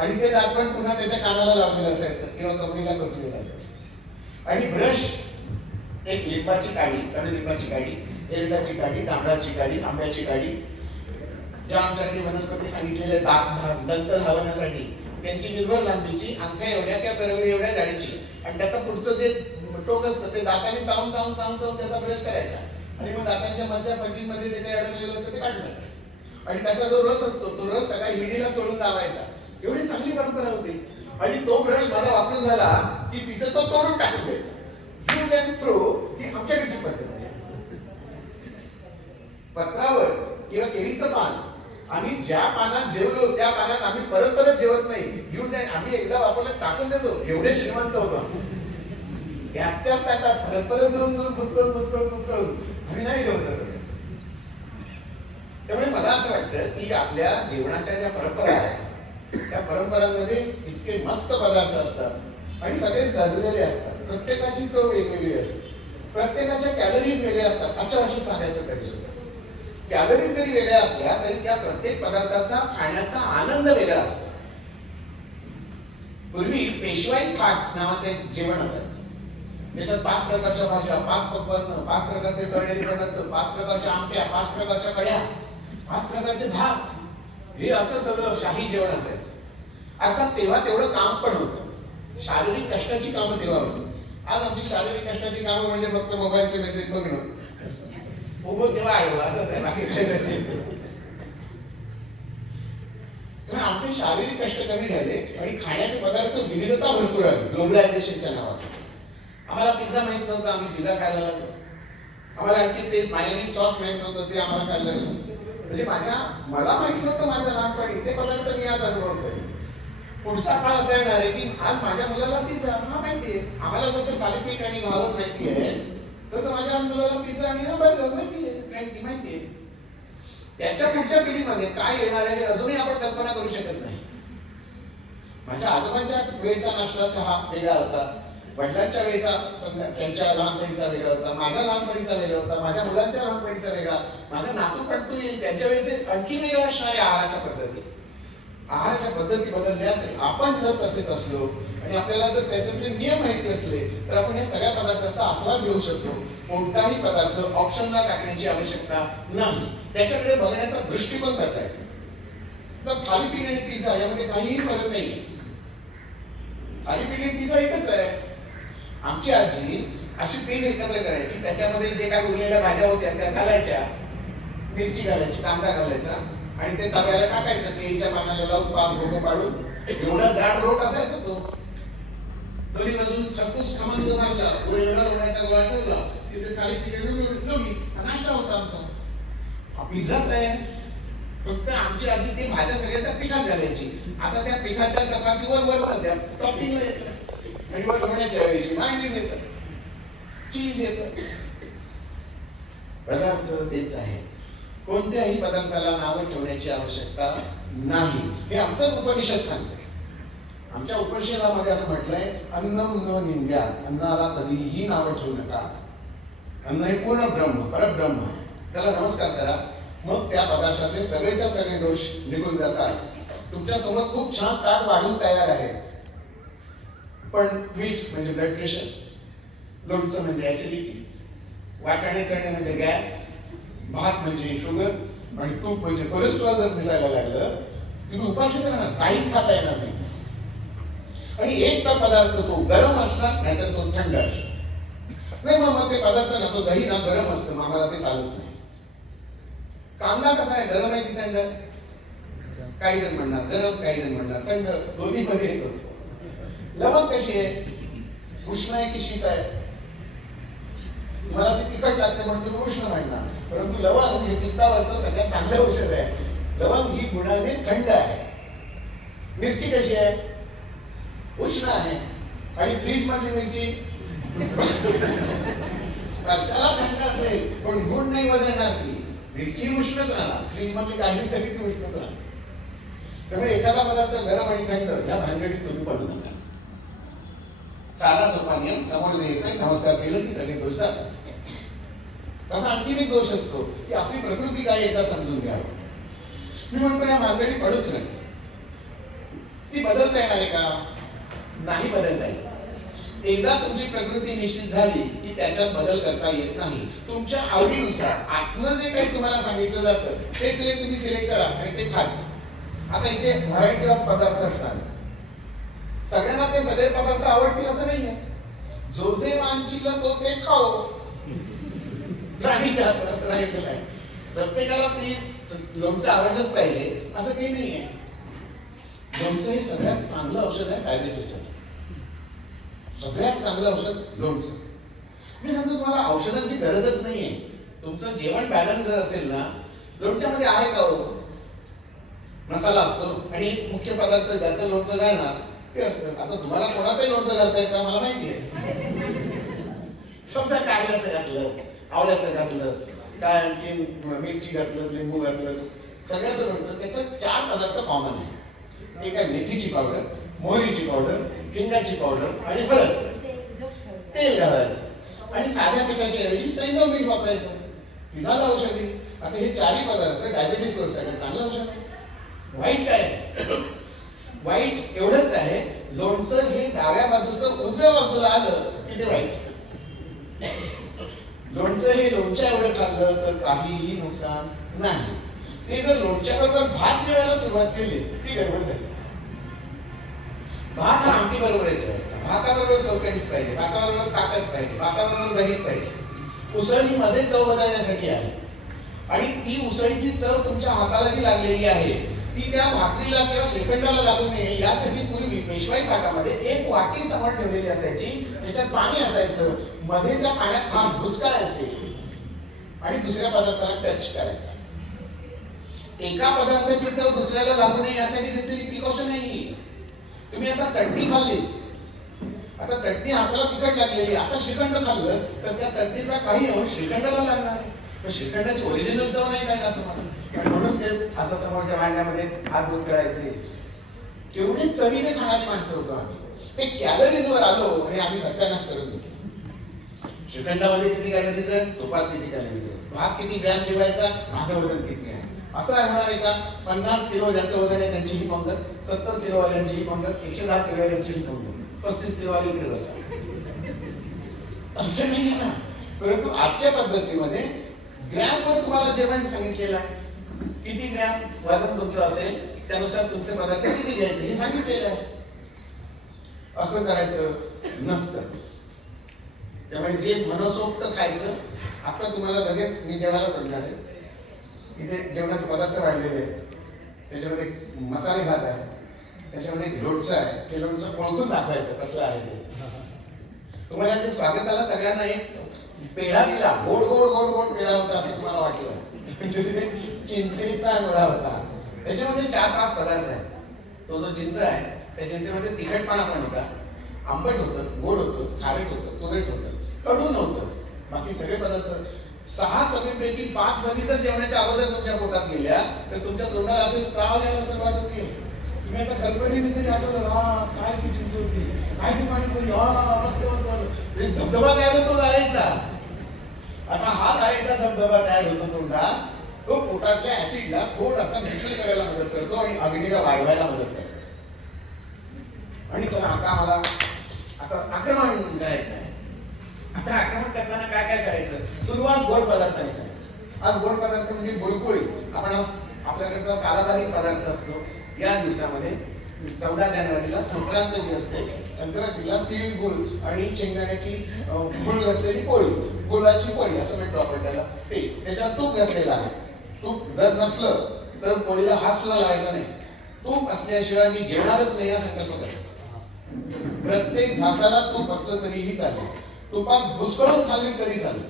आणि ते दात पण पुन्हा त्याच्या कानाला लावलेलं असायचं किंवा कमरेला कोचलेलं असायचं. आणि ब्रश एक लिंबाची काडी कडलिंबाची काडी एरंडाची काडी जांभळाची काडी आंब्याची काडी ज्या आमच्याकडे वनस्पती सांगितलेले दात दंत धावण्यासाठी त्यांची निर्भर लांबीची अंगठ्या एवढ्या त्या करवली एवढ्या जाडीची. आणि त्याचं पुढचं जे टोक असतं ते दाताने चावून चावून चावून चावून त्याचा ब्रश करायचा. आणि मग दातांच्या मधल्या फटीमध्ये जे काही अडकलेलं असतं ते काढून टाकायचं. आणि त्याचा जो रस असतो तो रस सगळ्या हिडीला चोळून लावायचा एवढी चांगली परंपरा होती. आणि तो ब्रश माझा वापरून झाला की तिथं तो तोडून टाकून द्यायचा. यूज अँड थ्रो ही आमच्याकडची पद्धत आहे. पत्रावर किंवा केळीचं पान आम्ही ज्या पानात जेवलो त्या पानात आम्ही परत परत जेवत नाही. यूज अँड आम्ही एकदा वापरलं टाकून देतो. एवढे श्रीमंत होतो आम्ही. त्यात त्याच ताटात परत परत धुवून धुवून मुचकळून घुसळून मुचकळून आम्ही नाही जेवत त्यामुळे मला असं वाटतं की आपल्या जेवणाच्या ज्या परंपरा आहेत त्या परंपरांमध्ये इतके मस्त पदार्थ असतात आणि सगळे सजलेले असतात. प्रत्येकाची चव वेगवेगळी असते. प्रत्येकाच्या कॅलरीज वेगळ्या असतात. अच्छा अशी सांगायचं तरी सुद्धा. कॅलरी जरी वेगळ्या असल्या तरी त्या प्रत्येक पदार्थाचा खाण्याचा आनंद वेगळा असतो. पूर्वी पेशवाई थाट नावाचं एक जेवण असायचं. त्याच्यात पाच प्रकारच्या भाज्या पाच पकवान पाच प्रकारचे तळलेले पदार्थ पाच प्रकारच्या आमट्या पाच प्रकारच्या कड्या पाच प्रकारचे भात. हे असं सगळं शाही जेवण असायचं. अर्थात तेव्हा तेवढं काम पण होतं. शारीरिक कष्टाची कामं तेव्हा होती. आज आमची शारीरिक कष्टाची कामं म्हणजे फक्त मोबाईलचे मेसेज बघणं. उभं किंवा आडवं? असंच आहे बाकी नाही. तर आमचे शारीरिक कष्ट कमी झाले. आणि खाण्याचे पदार्थ विविधता भरपूर आली. ग्लोबलायझेशनच्या नावात आम्हाला पिझ्झा माहीत नव्हता. आम्ही पिझ्झा खायला लागलो. आम्हाला आणखी ते मायनी सॉस माहीत नव्हतं. ते आम्हाला खायला लागलं. म्हणजे माझ्या मला माहिती नव्हतं माझ्या लहानपणी. ते पदार्थ मी आज अनुभवतोय. पुढचा काळ असा येणार आहे की आज माझ्या मुलाला पिझ्झा हा माहितीये. आम्हाला जसं थालीपीठ आणि घालून माहिती आहे तसं माझ्या आज मुलाला पिझ्झा आणि बर्गर माहितीये. माहिती माहितीये. त्याच्या पुढच्या पिढीमध्ये काय येणार आहे हे अजूनही आपण कल्पना करू शकत नाही. माझ्या आजोबांच्या वेळेचा नाश्ता चहा वेगळा होता. वडिलांच्या वेळेचा त्यांच्या लहानपणीचा वेगळा होता माझ्या लहानपणीचा वेगळा होता माझ्या मुलांच्या लहानपणीचा वेगळा. माझा नातू पडतो येईल त्यांच्या वेळेचे आणखी वेगळ्या असणाऱ्या आहाराच्या पद्धती. आहाराच्या पद्धती बदलल्या तरी आपण जर तसेच असलो आणि आपल्याला जर त्याचे नियम माहिती असले तर आपण या सगळ्या पदार्थांचा आस्वाद घेऊ शकतो. कोणताही पदार्थ ऑप्शनला टाकण्याची आवश्यकता नाही. त्याच्याकडे बघण्याचा दृष्टिकोन बदलायचा. तर थालीपीठ आणि पिझ्झा यामध्ये काहीही फरक नाही थालीपीठ आणि पिझ्झा एकच आहे. आमची आजी अशी पीठ एकत्र करायची त्याच्यामध्ये जे काही उरलेल्या भाज्या होत्या त्या घालायच्या मिरची घालायची कांदा घालायचा आणि ते तव्याला टाकायचं केळीच्या पानाला लावून पाच भोगे पाडून एवढा जाड रोट असायचा तो. दोन्ही बाजून छत्तीस खमंग भाजला वर एवढा गोळा ठेवला तिथे थाली पिठेली नाश्ता होता आमचा. हा पिझ्झाच आहे. फक्त आमची आजी ती भाज्या सगळ्या त्या पिठात घालायची. आता त्या पिठाच्या चपातीवर वर घालत्या टॉपिंग आणि वर लोण्याच्या ऐवजी मायनीज येतं चीज येतं पदार्थ तेच आहे. कोणत्याही पदार्थाला नावं ठेवण्याची आवश्यकता नाही. हे आमचं उपनिषद सांगते आमच्या उपनिषदामध्ये असं म्हटलंय अन्नम न निंद्या अन्नाला कधीही नावं ठेवू नका. अन्न हे पूर्ण ब्रह्म परब्रह्म आहे. त्याला नमस्कार करा. मग त्या पदार्थातले सगळेच्या सगळे दोष निघून जातात. तुमच्यासमोर खूप छान ताट वाढून तयार आहे. पण वीट म्हणजे ब्लड प्रेशर लोणचं म्हणजे ऍसिडिटी वाटाणे चणे म्हणजे गॅस भात म्हणजे शुगर आणि तूप म्हणजे कोलेस्ट्रॉल जर दिसायला लागलं तुम्ही उपाशी राहणार काहीच खाता येणार नाही. आणि एक तर पदार्थ तो गरम असणार नाहीतर तो थंड असणार नाही मग ते पदार्थ ना तो दही ना गरम असतं मग आम्हाला ते चालत नाही. कांदा कसा आहे? गरम आहे की थंड? काही जण म्हणणार गरम काही जण म्हणणार थंड. दोन्ही मध्ये येतो. लवंग कशी आहे? उष्ण आहे की शीत आहे. मला ती तिखट लागते म्हणून तुम्ही उष्ण म्हणणार. परंतु लवंग हे पित्तावरचं सगळ्यात चांगलं औषध आहे. लवंग ही गुणाने थंड आहे. मिरची कशी आहे? उष्ण आहे. आणि फ्रीज मधली मिरची? स्पर्शाला थंड असेल पण गुण नाही बदलणार ती. मिरची उष्णच राहणार. फ्रीज मधली काढली तरी ती उष्णच राहणार? त्यामुळे एखादा पदार्थ गरम आणि थंड या भानगडीत तुम्ही पडू नका. साधा सोपा नियम समोर जे येतंय नमस्कार केलं की सगळे दोष जातात. तसा आणखीन एक दोष असतो की आपली प्रकृती काय एकदा समजून घ्यावं. मी म्हणतो या भानगडीत पडूच नाही ती बदलता येणार आहे का? नाही बदलता येईल एकदा तुमची प्रकृती निश्चित झाली की त्याच्यात बदल करता येत नाही. तुमच्या आवडीनुसार आतनं जे काही तुम्हाला सांगितलं जातं ते तुम्ही सिलेक्ट करा आणि ते खाच आता इथे व्हरायटी ऑफ पदार्थ असणार सगळ्यांना ते सगळे पदार्थ आवडतील असं नाहीये. जो जे मानशील तो ते खाओ. प्राणी खात असं सांगितलेलं आहे प्रत्येकाला ते लोणचं आवडलंच पाहिजे असं काही नाहीये. लोणचं हे सगळ्यात चांगलं औषध आहे डायबिटीससाठी सगळ्यात चांगलं औषध लोणचं. मी सांगतो तुम्हाला औषधांची गरजच नाहीये. तुमचं जेवण बॅलन्स जर असेल ना लोणच्यामध्ये आहे का हो? मसाला असतो. आणि एक मुख्य पदार्थ ज्याचं लोणचं घालणार ते असतं आता तुम्हाला कोणाचंही लोणचं घालता येतं मला माहिती आहे. समजा कारल्याचं घातलं आवळ्याचं घातलं काय आणखी मिरची घातलं लिंबू घातलं सगळ्याचं लोणचं त्याच्यात चार पदार्थ कॉमन आहे. एक आहे मेथीची पावडर मोहरीची पावडर हिंगाची पावडर आणि हळद. तेल घालायचं. आणि साध्या पिठाच्या ऐवजी सैंधव मीठ वापरायचं. पिझा झालं औषधी. आता हे चारही पदार्थ डायबिटीस वर चांगलं औषध आहे. वाईट काय वाईट एवढंच आहे लोणचं हे डाव्या बाजूचं उजव्या बाजूला आलं की ते वाईट. लोणचं हे लोणच्या एवढं खाल्लं तर काहीही नुकसान नाही. ते जर लोणच्या बरोबर भात जेवायला सुरुवात केली ती गडबड झाली. भात हा आमटी बरोबर जेवायचा. भाताबरोबर चौकटीच पाहिजे भाताबरोबर ताकच पाहिजे भाताबरोबर दहीच पाहिजे. उसळ ही मध्ये चव बदलण्यासाठी आहे. आणि ती उसळीची चव तुमच्या हाताला जी लागलेली आहे ती त्या भाकरीला किंवा श्रीखंडाला लागू नये यासाठी पूर्वी पेशवाई ताटामध्ये एक वाटी समोर ठेवलेली असायची त्याच्यात पाणी असायचं मध्ये त्या पाण्यात हात करायचे आणि दुसऱ्या पदार्थाला टच करायचा. एका पदार्थाची चव दुसऱ्याला लागू नये यासाठी घेतलेली प्रिकॉशन आहे तुम्ही आता चटणी खाल्ली. आता चटणी हाताला तिखट लागलेली आता श्रीखंड खाल्लं तर त्या चटणीचा काही अंश श्रीखंडाला लागणार श्रीखंडाची ओरिजिनल चव नाही कळणार तुम्हाला. म्हणून ते असं समोरच्या भांड्यामध्ये हात करायचे केवढी चवीने खाणारी माणसं होतो आम्ही. ते कॅलरीज वर आलो आणि आम्ही सत्यानाश करून घेतो श्रीखंडामध्ये किती कॅलरीज आहे तुपात किती कॅलरीज आहे भात किती ग्रॅम जेवायचा? माझं वजन किती आहे? असं होणार आहे का? पन्नास किलो ज्यांचं वजन आहे त्यांची ही पंगत सत्तर किलो वाल्यांची ही पंगत एकशे दहा किलो वाल्यांची ही पंगत पस्तीस किलो वाली इकडे बसा. असं नाही ना परंतु आजच्या पद्धतीमध्ये ग्रॅमवर तुम्हाला जेवण सांगितलेलं आहे. किती ग्रॅम वजन तुमचं असेल त्यानुसार तुमचे पदार्थ किती घ्यायचे? हे सांगितलेलं आहे. असं करायचं नसतं. त्यामुळे जे मनसोक्त खायचं आता तुम्हाला लगेच मी जेवायला सांगणार आहे. इथे जेवणाचे पदार्थ वाढलेले आहेत. त्याच्यामध्ये मसाले भात आहे. त्याच्यामध्ये लोणचं आहे. ते लोणचं ओळखून दाखवायचं कसलं आहे ते. तुम्हाला स्वागताला सगळ्यांना एक पेढा दिला गोड गोड गोड गोड पेढा होता असं तुम्हाला वाटलं. चिंचेचा गोळा होता. त्याच्यामध्ये चार पाच पदार्थ आहेत. तो जो चिंच आहे त्या चिंचेमध्ये तिखटपणा पण होता. आंबट होतं गोड होतं खारट होतं तुरट होतं कडू नव्हतं. बाकी सगळे पदार्थ. सहा चवीपैकी पाच चवी जर जेवणाच्या अगोदर तुमच्या पोटात गेल्या तर तुमच्या तोंडाला असे स्त्राव यायला सुरुवात होते. तुम्ही आता कल्पनेने जरी आठवलं हा काय ती चिंच होती? काय ती पाणीपुरी? हा मस्त मस्त मस्त. म्हणजे धबधबा द्यायला तो जायचा आता हा जायचा धबधबा तयार होतो तोंडात तो पोटातल्या ऍसिडला थोडासा न्यूट्रल करायला मदत करतो आणि अग्नीला वाढवायला मदत करतो. आणि चला आता मला आता आक्रमण करायचं आहे. आता आक्रमण करताना काय काय करायचं? सुरुवात गोड पदार्थाने करायची. आज गोड पदार्थ म्हणजे गुळपोळी आपण आज आपल्याकडचा साराभारी पदार्थ असतो. या दिवसामध्ये चौदा जानेवारीला संक्रांत जी असते संक्रांतीला तीळ गुळ आणि शेंगदाण्याची गुळ घातलेली पोळी. गुळाची पोळी असं म्हणतो आपण त्याला. ते त्याच्यात तूप घातलेलं आहे. तूप जर नसलं तर पोळीला हात सुद्धा लावायचा नाही. तूप असल्याशिवाय मी जेवणारच नाही हा संकल्प करायचा. प्रत्येक घासाला तूप असलं तरीही चालेल. तुपात भुसकळून खाल्ली तरी चालेल.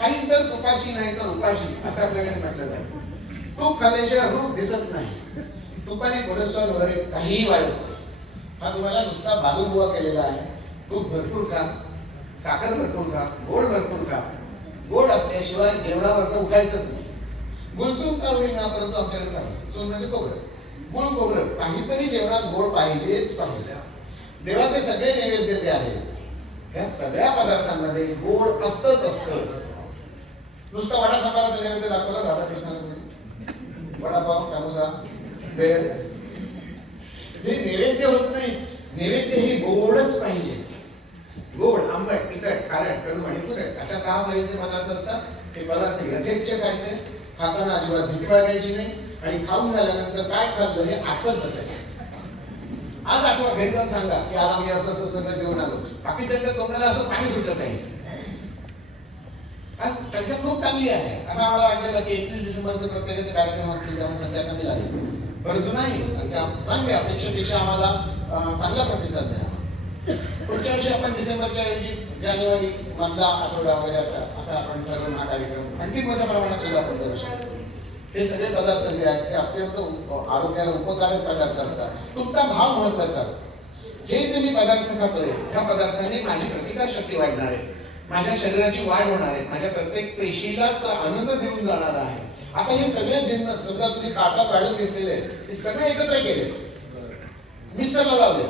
खाली तर तुपाशी नाही तर उपाशी असं आपल्याकडे म्हटलं जातं. तूप खाल्ल्याशिवाय रूप दिसत नाही. तुपाने कोलेस्ट्रॉल वगैरे काहीही वाढत नाही. हा तुम्हाला नुसता बालुबुवा केलेला आहे. तूप भरपूर खा साखर भरपूर खा गोड भरपूर खा. गोड असल्याशिवाय जेवणावर उठायचंच नाही. गुळचून का होईल ना परंतु आमच्याकडे नाही. चून म्हणजे कोबरं गुळ कोबरं काहीतरी जेवणात गोड पाहिजेच पाहिजे. देवाचे सगळे नैवेद्य जे आहेत या सगळ्या पदार्थांमध्ये गोड असतच असतं. नुसतं वडा सांबाराचं नैवेद्य दाखवलं राधाकृष्णाला वडापाव सामोसा बेळ हे नैवेद्य होत नाही. नैवेद्य हे गोडच पाहिजे. गोड आंबट तिखट खारट कडू आणि तुरट अशा सहा चवीचे पदार्थ असतात. हे पदार्थ यथेच्छ खायचे. खाताना अजिबात भीती बाळगायची नाही. आणि खाऊन झाल्यानंतर काय खाल्लं हे आठवत बसायचं. आज आठवा घरी जाऊन सांगा की आज मी असं असं सगळं जेवण आलो. बाकीच्या कोणाला असं पाणी सुटत नाही आज संख्या खूप चांगली आहे. असं आम्हाला वाटलेलं की एकतीस डिसेंबरचं प्रत्येकाचे कार्यक्रम असतील त्यामुळे संख्या कमी लागेल परंतु नाही. संख्या चांगली अपेक्षेपेक्षा आम्हाला चांगला प्रतिसाद मिळाला पुढच्या वर्षी आपण डिसेंबरच्या ऐवजी जानेवारी मधला आठवडा वगैरे असा असा आपण ठरवून हा कार्यक्रम आणखी मोठ्या प्रमाणात सुद्धा आपण करू शकतो. हे सगळे पदार्थ जे आहेत ते अत्यंत उप- आरोग्याला उपकारक पदार्थ असतात. तुमचा भाव महत्त्वाचा असतो. हे जे मी पदार्थ खातोय ह्या पदार्थाने माझी प्रतिकार शक्ती वाढणार आहे. माझ्या शरीराची वाढ होणार आहे. माझ्या प्रत्येक पेशीला आनंद देऊन जाणार आहे. आता हे सगळे जिन्न समजा तुम्ही काटा काढून घेतलेले आहेत, हे सगळे एकत्र केले. मिक्सरला लावले.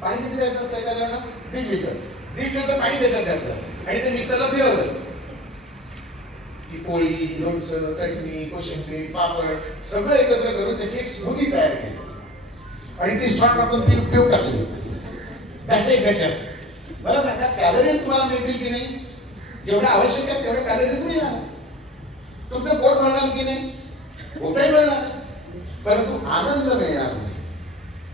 पाणी किती द्यायचं असतं एखाद्याला? दीड लिटर. दीड लिटर पाणी द्यायचं त्यातलं. आणि ते मिक्सरला फिरवलं. ती पोळी लोणचं चटणी कोशिंबीर पापड सगळं एकत्र करून त्याची एक स्मृती तयार केली. आणि ती स्टॉक आपण पिऊ पिऊ टाकली. डायरेक्ट त्याच्यात मला सांगा कॅलरीज तुम्हाला मिळतील की नाही? जेवढ्या आवश्यक आहेत तेवढ्या कॅलरीज मिळणार. तुमचं पोट भरणार की नाही? पोटही भरणार. परंतु आनंद मिळणार नाही.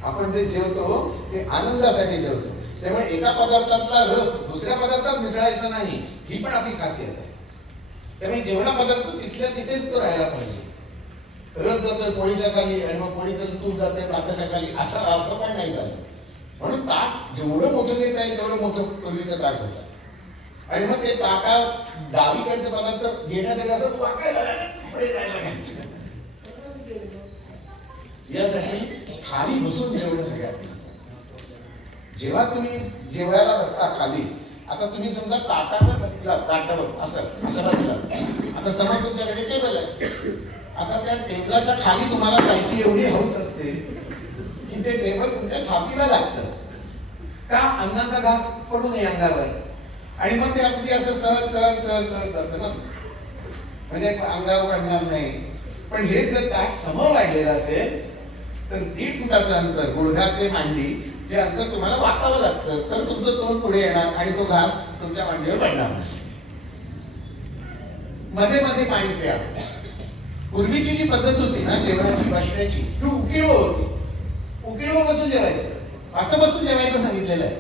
आपण जे जेवतो ते आनंदासाठी जेवतो. त्यामुळे एका पदार्थातला रस दुसऱ्या पदार्थात मिसळायचा नाही ही पण आपली खासियत आहे. त्यामुळे जेवढा पदार्थ तिथल्या तिथेच तो राहायला पाहिजे. रस जातोय पोळीच्या खाली आणि मग पोळीचं तूप जाते भाताच्या खाली असं असं पण नाही झालं म्हणून ताक जेवढं मोठं घेत आहे तेवढं मोठं पूर्वीचं ताक होतं. आणि मग ते ताका डावीकडचे पदार्थ घेण्यासाठी असं यासाठी खाली बसून जेवण सगळ्यात जेव्हा तुम्ही जेवायला बसता खाली आता तुम्ही समजा ताटावर बसला ताटावर असं असं बसला आता समज तुमच्याकडे टेबल आहे. आता त्या टेबलाच्या खाली तुम्हाला जायची एवढी हौस असते. की ते टेबल तुमच्या छातीला लागतं. का? अन्नाचा घास पडू नये अंगावर. आणि मग ते अगदी असं सहज सहज सहज सहज जातं ना. म्हणजे अंगावर पडणार नाही. पण हे जर ताट समोर वाढलेलं असेल तर दीड फुटाचं अंतर गुडघा ते मांडी हे अंतर तुम्हाला वाकावं लागतं. तर तुमचं तोंड पुढे येणार आणि तो घास तुमच्या मांडीवर पडणार नाही. मध्ये मध्ये पाणी प्या. पूर्वीची जी पद्धत होती ना जेवणाची बसण्याची ती उकिळो होती. उकिळो बसून जेवायचं. असं बसून जेवायचं सांगितलेलं आहे.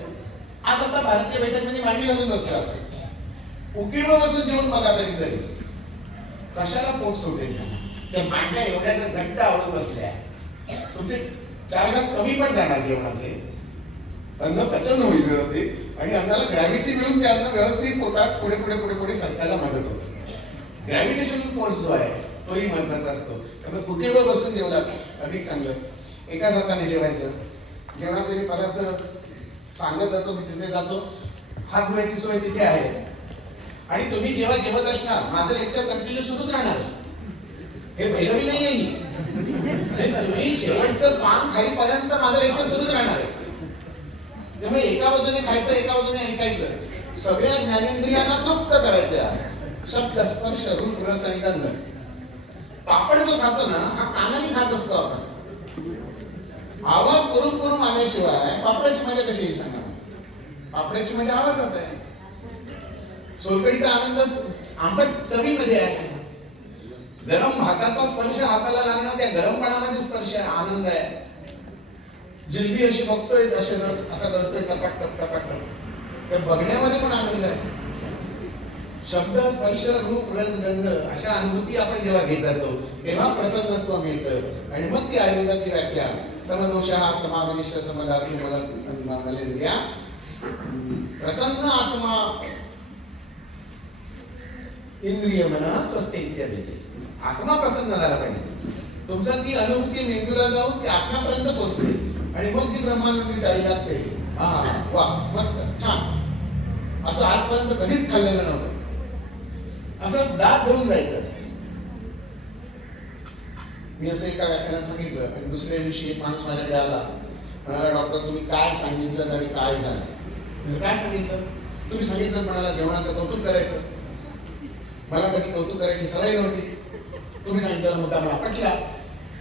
आज आता भारतीय बैठक म्हणजे मांडी घालून बसतो आपण. उकिळो बसून जेवून बघा कधीतरी. कशाला पोट सोडायचं? त्या मांड्या एवढ्या जर घट्ट आवडून बसल्या. तुमचे चार घास कमी पण जाणार जेवणाचे. अन्न पचन होईल व्यवस्थित. आणि अन्नाला ग्रॅव्हिटी मिळून ते अन्न व्यवस्थित पोटात पुढे पुढे पुढे पुढे सरकारला मदत होत असते. ग्रॅव्हिटेशनल फोर्स जो आहे तोही महत्त्वाचा असतो. त्यामुळे कुठेवर बसून जेवलात अधिक चांगलं. एकाच हाताने जेवायचं. जेवणात तरी पदार्थ सांगत जातो मी तिथे जातो. हात धुवायची सोय तिथे आहे. आणि तुम्ही जेव्हा जेवत असणार माझं लेक्चर कंटिन्यू सुरूच राहणार. हे भैरवी नाही आहे तुम्ही शेवटचं पान खाईपर्यंत माझं लेक्चर सुरूच राहणार. आहे त्यामुळे एका बाजूने खायचं एका बाजूने ऐकायचं. सगळ्या ज्ञानेंद्रियांना तृप्त करायचं आज शब्द स्पर्श रूप रस आणि गंध. पापड जो खातो ना हा कानाने खात असतो आपण. आवाज करून करून आल्याशिवाय पापड्याची मजा कशी येईल सांगा पापड्याची मजा आवाजात आहे. सोलकडीचा आनंद आंबट चवीमध्ये आहे. गरम भाताचा स्पर्श हाताला लागणं त्या गरमपणामध्ये स्पर्श आहे आनंद आहे. जिलबी अशी बघतोय असे रस असा गळतोय टपाट टप टपाट. टप त्या बघण्यामध्ये पण आनंद आहे. शब्द स्पर्श रूप रस गंध अशा अनुभूती आपण जेव्हा घेत जातो तेव्हा प्रसन्नत्व मिळतं. आणि मग ती आयुर्वेदाची व्याख्या समदोष हा समाविनिष्ट समधातू मलेंद्रिया प्रसन्न आत्मा इंद्रिय मन स्वस्थ इत्यादी. आत्मा प्रसन्न झाला पाहिजे. तुमचा ती अनुभूती मेंदूला जाऊन ती आत्म्यापर्यंत पोहोचते. आणि मग ती ब्रह्मानंदी टाळी लागते. हा वा मस्त छान. असं आजपर्यंत कधीच खाल्लेलं नव्हतं. असं दात धरून जायचं असं मी असं एका व्याख्यानात सांगितलं आणि दुसऱ्या दिवशी एक माणूस माझ्याकडे आला. म्हणाला डॉक्टर तुम्ही काय सांगितलं आणि काय झालं? काय सांगितलं? तुम्ही सांगितलं म्हणाला जेवणाचं कौतुक करायचं. मला कधी कौतुक करायची सवय नव्हती. तुम्ही सांगितलं मुद्दा मला पटला.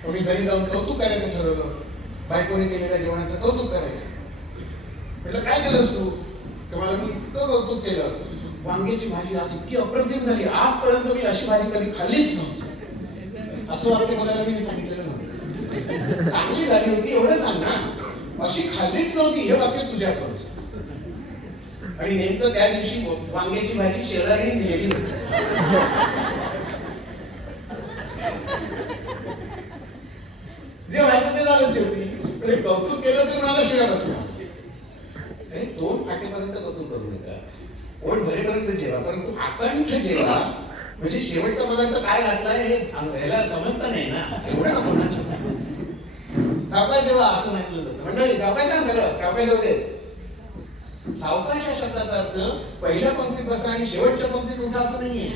मी घरी जाऊन कौतुक करायचं ठरवलं. बायकोने केलेल्या जेवणाचं कौतुक करायचं. म्हटलं काय केलंस तू? तुम्हाला मला मी इतकं कौतुक केलं. वांग्याची भाजी आज इतकी अप्रतिम झाली. आजपर्यंत मी अशी भाजी कधी खाल्लीच नव्हती. असं वाक्य बोलायला मी सांगितलेलं नव्हतं. चांगली झाली होती एवढं सांग ना. अशी खाल्लीच नव्हती हे वाक्य तुझ्याकडून आणि नेमकं त्या दिवशी वांग्याची भाजी शेजारीने दिलेली होती. जे व्हायचं ते झालं शेवटी. म्हणजे कौतुक केलं तर मला शिवाय बसणार. नाही, तोंड फाटेपर्यंत कौतुक करू नका. ओट भरेपर्यंत जेवा. परंतु आकंठ जेवा म्हणजे शेवटचा पदार्थ काय घातलाय हे ह्याला समजता नाही ना. एवढं आपण सावकाश जेवा असं सांगितलं जातं. मंडळी सावकाश सगळं सावकाश होते सावकाश या शब्दाचा अर्थ पहिल्या पंक्तीत बसा आणि शेवटच्या पंक्तीत उठा असं नाहीये.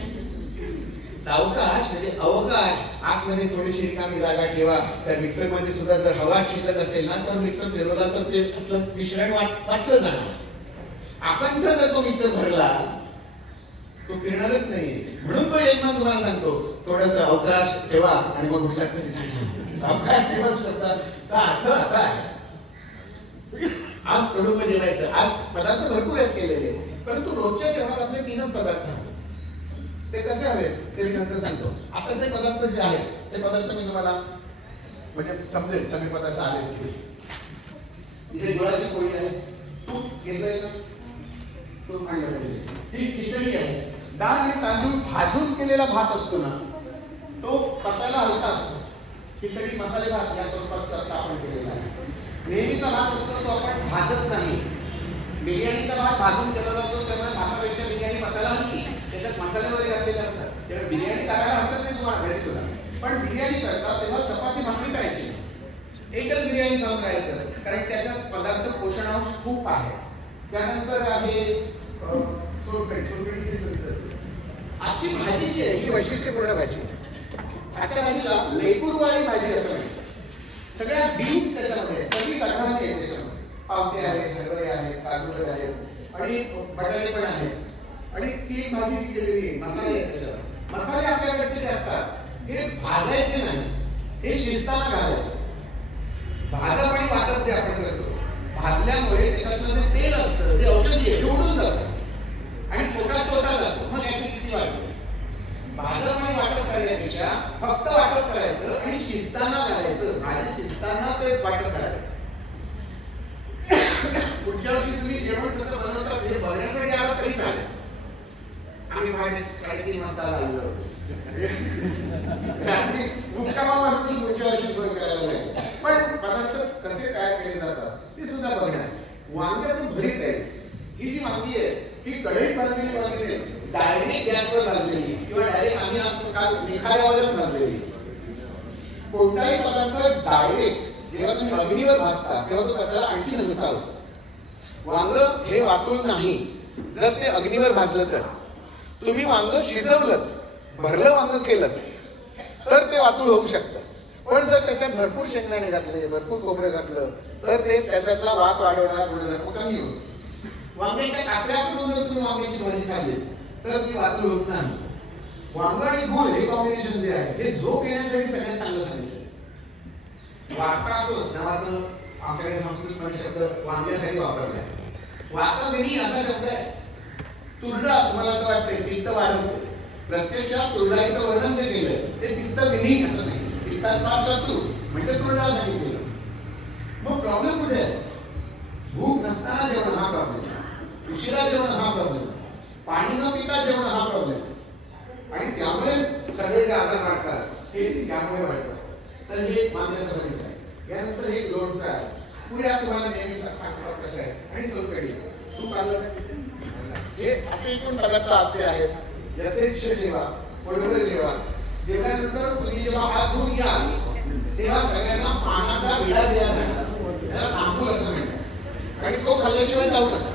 सावकाश म्हणजे अवकाश. आतमध्ये थोडीशी रिकामी जागा ठेवा. त्या मिक्सरमध्ये सुद्धा जर हवा शिल्लक असेल ना तर मिक्सर फिरवला तर ते मिश्रण वाटलं जाणार. आपण जर तो मिक्सर भरला तो फिरणारच नाहीये. म्हणून तो यजमान तुम्हाला सांगतो थोडस अवकाश ठेवा आणि मग कुठला तरी सांगा सावकाश ठेवा अर्थ असा आहे. आज कडुंब जेवायचं. आज पदार्थ भरपूर आहेत केलेले. परंतु रोजच्या जेवणात आपले तीनच पदार्थ हवेत ते कसे हवे ते मी नंतर सांगतो. आता जे पदार्थ जे आहेत ते पदार्थ मी तुम्हाला म्हणजे समजेल. सगळे पदार्थ आले इथे गुळाची पोळी आहे. तूप घेतलंय ना तूप पाहिजे ही खिचडी आहे. डाळ आणि तांदूळ भाजून केलेला भात असतो ना तो पचायला हलका असतो. खिचडी मसाले भात या स्वरूपात करता आपण केलेला आहे. नेहमीचा भात असतो तो आपण भाजत नाही. बिर्याणीचा भात भाजून केला जातो त्यामुळे भातापेक्षा बिर्याणी पचायला हलकी. त्याच्यात मसाले वगैरे घातलेले असतात. तेव्हा बिर्याणी करायला हरकत नाही तुम्हाला घरी सुद्धा. पण बिर्याणी करता तेव्हा चपाती भाकरी करायची. एकच बिर्याणी खाऊन करायचं. कारण त्याच्यात पदार्थ पोषणांश खूप आहे. त्यानंतर आहे आजची भाजी जी आहे ही वैशिष्ट्यपूर्ण भाजी. आजच्या भाजीला लेकूरवाळी भाजी असं म्हणतात. सगळ्या बीन्स त्याच्यामध्ये सगळी कडधान्य आहेत त्याच्यामध्ये. पावटे आहेत हरभरे आहेत काजूर आहेत. आणि बटाटे पण आहेत. आणि ती भाजी जी केलेली आहे मसाले आहेत त्याच्यावर मसाले आपल्याकडचे जे असतात हे भाजायचे नाही. हे शिजताना घालायचं भाजापाणी वाटप जे आपण करतो भाजल्यामुळे त्याच्यातलं जे तेल असतं जे औषधी आहे ते उडून जातं. आणि पोटात चोटा जातो. मग ऍसिडिटी वाढते? भाजपाणी वाटप करण्यापेक्षा फक्त वाटप करायचं आणि शिजताना घालायचं. भाजी शिजताना ते वाटप करायचं. पुढच्या वर्षी तुम्ही जेवण कसं बनवतात हे बघण्यासाठी आला तरी चालेल. आम्ही बाहेर साडेतीन वाजता आलो होतो. रात्री मुक्कामापासून पुढच्या वर्षी सोय करायला लागेल. पण पदार्थ कसे तयार केले जातात ते सुद्धा बघणार वांग्याचं भरीत आहे. ही जी वांगी आहे ती कढईत भाजलेली भाजलेली डायरेक्ट गॅसवर भाजलेली. किंवा डायरेक्ट आम्ही असं काल निखाऱ्यावरच भाजलेली. कोणताही पदार्थ डायरेक्ट जेव्हा तुम्ही अग्नीवर भाजता तेव्हा तो कचरा आणखी हलका होतो. वांग हे वातून नाही. जर ते अग्नीवर भाजलं तर. तुम्ही वांग शिजवलं भरलं वांग केलं तर ते वातूळ होऊ शकतं. पण जर त्याच्यात भरपूर शेंगदाणे घातले भरपूर खोबरं घातलं तर ते त्याच्यातला वात वाढवणारा गुणधर्म कमी होतो. वांग्याच्या काचऱ्या करून जर तुम्ही वांग्याची भाजी खाल्ली. तर ती वातूळ होत नाही. वांग आणि गुळ हे कॉम्बिनेशन जे आहे हे झोप येण्यासाठी सगळ्यात चांगलं सांगितलं. वाताको नावाचं आमच्याकडे संस्कृतमध्ये शब्द वांग्यासाठी वापरले वाताविनी असा शब्द आहे तुरडा तुम्हाला असं वाटतंय पित्त वाढवते प्रत्यक्षात तुरडाईचं वर्णन जे केलंय ते पित्त विनी असं सांगितलं. पित्ताचा शत्रू म्हणजे तुरडा सांगितलं मग प्रॉब्लेम कुठे आहे भूक नसताना जेवण हा प्रॉब्लेम उशिरा जेवण हा प्रॉब्लेम जेवणं पिता जेवणं हा प्रॉब्लेम आहे. आणि त्यामुळे सगळे जे आजार वाढतात हे त्यामुळे वाढत असतात. तर हे मान्याचं फलित आहे. यानंतर हे लोणचं आहे. पुऱ्या तुम्हाला नेहमी सा- कशा आहे आणि सोलकडी तू आलं हे असे एकूण पदार्थ आजचे आहेत. यथेच्छ जेवा बरोबर जेवा. जेवल्यानंतर तुम्ही जेव्हा हात धुवून याल तेव्हा सगळ्यांना पानाचा विडा दिला जाणार. त्याला तांबूल असं म्हणतात. आणि तो खाल्ल्याशिवाय जाऊ नका.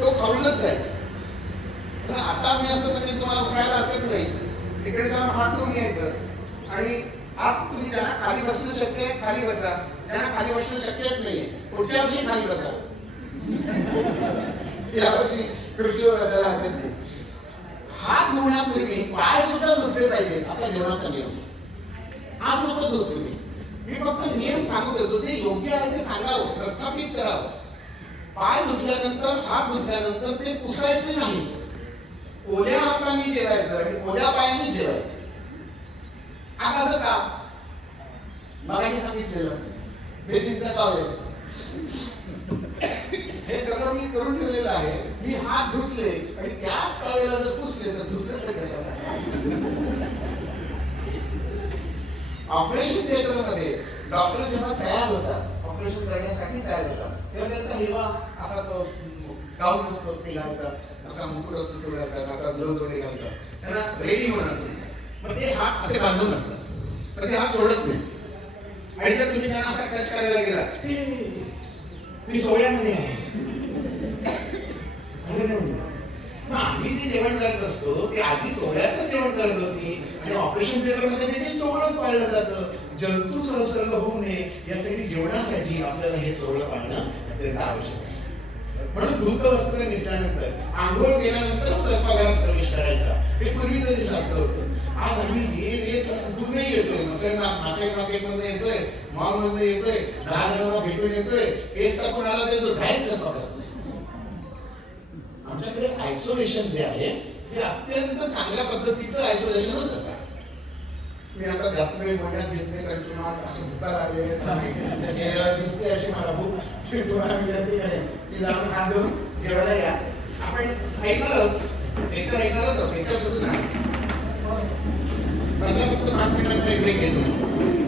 तो खाऊनच जायचा. तर आता मी असं सांगेन तुम्हाला उठायला हरकत नाही. तिकडे जाऊन हात धुवून यायचं आणि आज तुम्ही ज्यांना खाली बसणं शक्य आहे खाली बसा. ज्यांना खाली बसणं शक्यच नाहीये पुढच्या वर्षी खाली बसा. यावर्षी खुर्चीवर बसायला हरकत नाही. हात धुवण्यापूर्वी पाय सुद्धा धुतले पाहिजे असा जेवणाचा नियम. आज नको धुतले मी मी फक्त नियम सांगत देतो जे योग्य आहे ते सांगावं प्रस्थापित करावं. पाय धुतल्यानंतर हात धुतल्यानंतर ते पुसायचे नाही. ओल्या हातांनी जेवायचं आणि ओल्या पायाने जेवायचं. आता असं का? मगाशी सांगितलेलं. बेसिकचा टॉवेल हे सगळं मी करून ठेवलेलं आहे. मी हात धुतले आणि त्याच टॉवेला जर पुसले तर धुतले तर कशाला? ऑपरेशन थिएटरमध्ये डॉक्टर जेव्हा तयार होतात ऑपरेशन करण्यासाठी तयार होतात तेव्हा त्यांचा हिवा असा तो गाऊन असतो पिला होता असा मुकुट असतो तो घालतात आता ग्लोव्ह वगैरे घालतात. त्यांना रेडी होणं असतं. मग ते हात असे बांधून असतात. पण ते हात सोडत नाही आणि जर तुम्ही त्यांना असा टच करायला गेला मी सोहळ्यामध्ये आहे. आम्ही जे जेवण करत असतो ते आजी सोहळ्यातच जेवण करत होती. आणि ऑपरेशन थिएटरमध्ये देखील सोहळंच पाळलं जातं. जंतू संसर्ग होऊ नये. यासाठी जेवणासाठी आपल्याला हे सोहळं पाळणं अत्यंत आवश्यक आहे. म्हणून धूत वस्त्र निसल्यानंतर आंघोळ केल्यानंतर स्वयंपाकघरात प्रवेश करायचा. हे पूर्वीचं जे शास्त्र होतं. आज आम्ही येत येत कुठूनही येतोय. मसेल नाशिक मार्केट मधनं येतोय. मॉल मधनं येतोय. दहा भेटून येतोय. केस कापून आला तर तो डायरेक्ट स्वयंपाक आमच्याकडे आयसोलेशन जे आहे हे अत्यंत चांगल्या पद्धतीचं आयसोलेशन होतं. का मी आता जास्त वेळ बोलण्यात घेत नाही कारण तुम्हाला असे भुका लागले आहेत. तुमच्या दिसते अशी मला भूक. तुम्हाला विनंती करेन की जाऊन हात धुवून जेवायला या आपण ऐकणार आहोत लेक्चर ऐकणारच आहोत लेक्चर सुरूच राहणार फक्त पाच मिनिटांचा एक ब्रेक घेतो